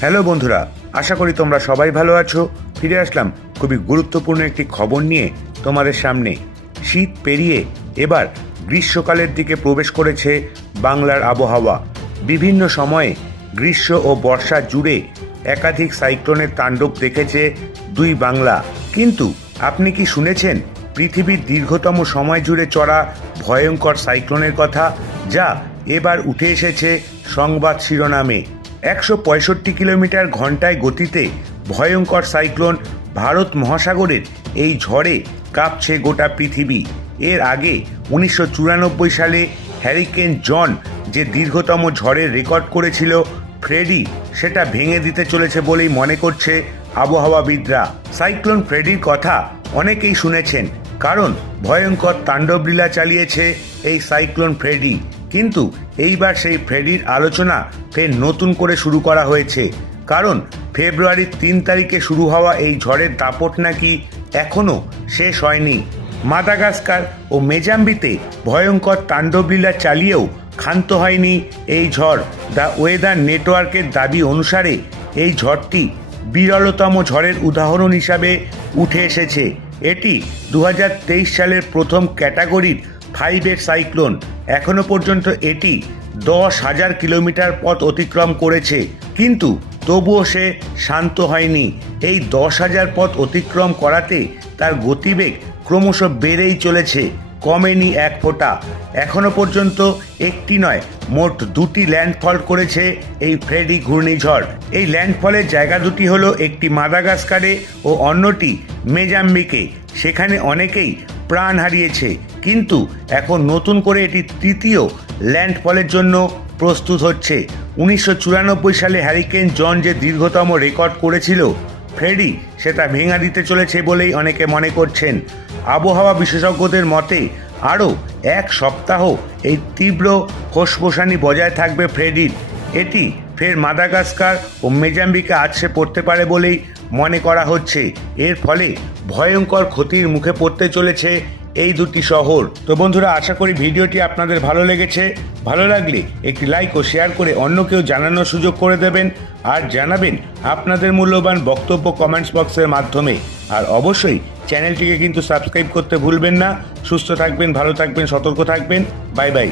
Hello বন্ধুরা, আশা করি তোমরা সবাই ভালো আছো। ফিরে আসলাম খুবই গুরুত্বপূর্ণ একটি খবর নিয়ে তোমাদের সামনে। শীত পেরিয়ে এবার গ্রীষ্মকালের দিকে প্রবেশ করেছে বাংলার আবহাওয়া। বিভিন্ন সময়ে গ্রীষ্ম ও বর্ষা জুড়ে একাধিক সাইক্লোনের তাণ্ডব দেখেছে দুই বাংলা। কিন্তু আপনি কি শুনেছেন পৃথিবীর দীর্ঘতম সময় জুড়ে চড়া ভয়ঙ্কর সাইক্লোনের কথা, যা এবার উঠে এসেছে সংবাদ শিরোনামে? একশো পঁয়ষট্টি কিলোমিটার ঘন্টায় গতিতে ভয়ঙ্কর সাইক্লোন ভারত মহাসাগরের এই ঝড়ে কাঁপছে গোটা পৃথিবী। এর আগে উনিশশো চুরানব্বই সালে হ্যারিকেন জন যে দীর্ঘতম ঝড়ের রেকর্ড করেছিল, ফ্রেডি, সেটা ভেঙে দিতে চলেছে বলেই মনে করছে আবহাওয়াবিদরা। সাইক্লোন ফ্রেডির কথা অনেকেই শুনেছেন, কারণ ভয়ঙ্কর তাণ্ডবলীলা চালিয়েছে এই সাইক্লোন ফ্রেডি। কিন্তু এইবার সেই ফ্রেডির আলোচনা ফের নতুন করে শুরু করা হয়েছে। কারণ ফেব্রুয়ারির তিন তারিখে শুরু হওয়া এই ঝড়ের দাপট নাকি এখনও শেষ হয়নি। মাদাগাস্কার ও মেজাম্বিতে ভয়ঙ্কর তাণ্ডবলীলা চালিয়েও ক্ষান্ত হয়নি এই ঝড়। দ্য ওয়েদার নেটওয়ার্কের দাবি অনুসারে এই ঝড়টি বিরলতম ঝড়ের উদাহরণ হিসাবে উঠে এসেছে। এটি দু হাজার তেইশ সালের প্রথম ক্যাটাগরির ফাইভের সাইক্লোন এখনও পর্যন্ত এটি দশ হাজার কিলোমিটার পথ অতিক্রম করেছে। কিন্তু তবুও সে শান্ত হয়নি। এই দশ হাজার পথ অতিক্রম করাতে তার গতিবেগ ক্রমশ বেড়েই চলেছে, কমেনি এক ফোঁটা। এখনও পর্যন্ত একটি নয়, মোট দুটি ল্যান্ডফল করেছে এই ফ্রেডি ঘূর্ণিঝড়। এই ল্যান্ডফলের জায়গা দুটি হলো একটি মাদাগাস্কারে ও অন্যটি মেজাম্বিকে। সেখানে অনেকেই প্রাণ হারিয়েছে। কিন্তু এখন নতুন করে এটি তৃতীয় ল্যান্ডফলের জন্য প্রস্তুত হচ্ছে। উনিশশো চুরানব্বই সালে হ্যারিকেন জন যে দীর্ঘতম রেকর্ড করেছিল, ফ্রেডি সেটা ভেঙা দিতে চলেছে বলেই অনেকে মনে করছেন। আবহাওয়া বিশেষজ্ঞদের মতে, আরও এক সপ্তাহ এই তীব্র ফোসফোসানি বজায় থাকবে ফ্রেডির। এটি ফের মাদাগাস্কার ও মেজাম্বিকে আছড়ে পড়তে পারে বলেই মনে করা হচ্ছে। এর ফলে ভয়ঙ্কর ক্ষতির মুখে পড়তে চলেছে এই দুটি শহর। তো বন্ধুরা, আশা করি ভিডিওটি আপনাদের ভালো লেগেছে। ভালো লাগলে একটি লাইক ও শেয়ার করে অন্য কেউ জানানোর সুযোগ করে দেবেন। আর জানাবেন আপনাদের মূল্যবান বক্তব্য কমেন্টস বক্সের মাধ্যমে। আর অবশ্যই চ্যানেলটিকে কিন্তু সাবস্ক্রাইব করতে ভুলবেন না। সুস্থ থাকবেন, ভালো থাকবেন, সতর্ক থাকবেন। Bye bye.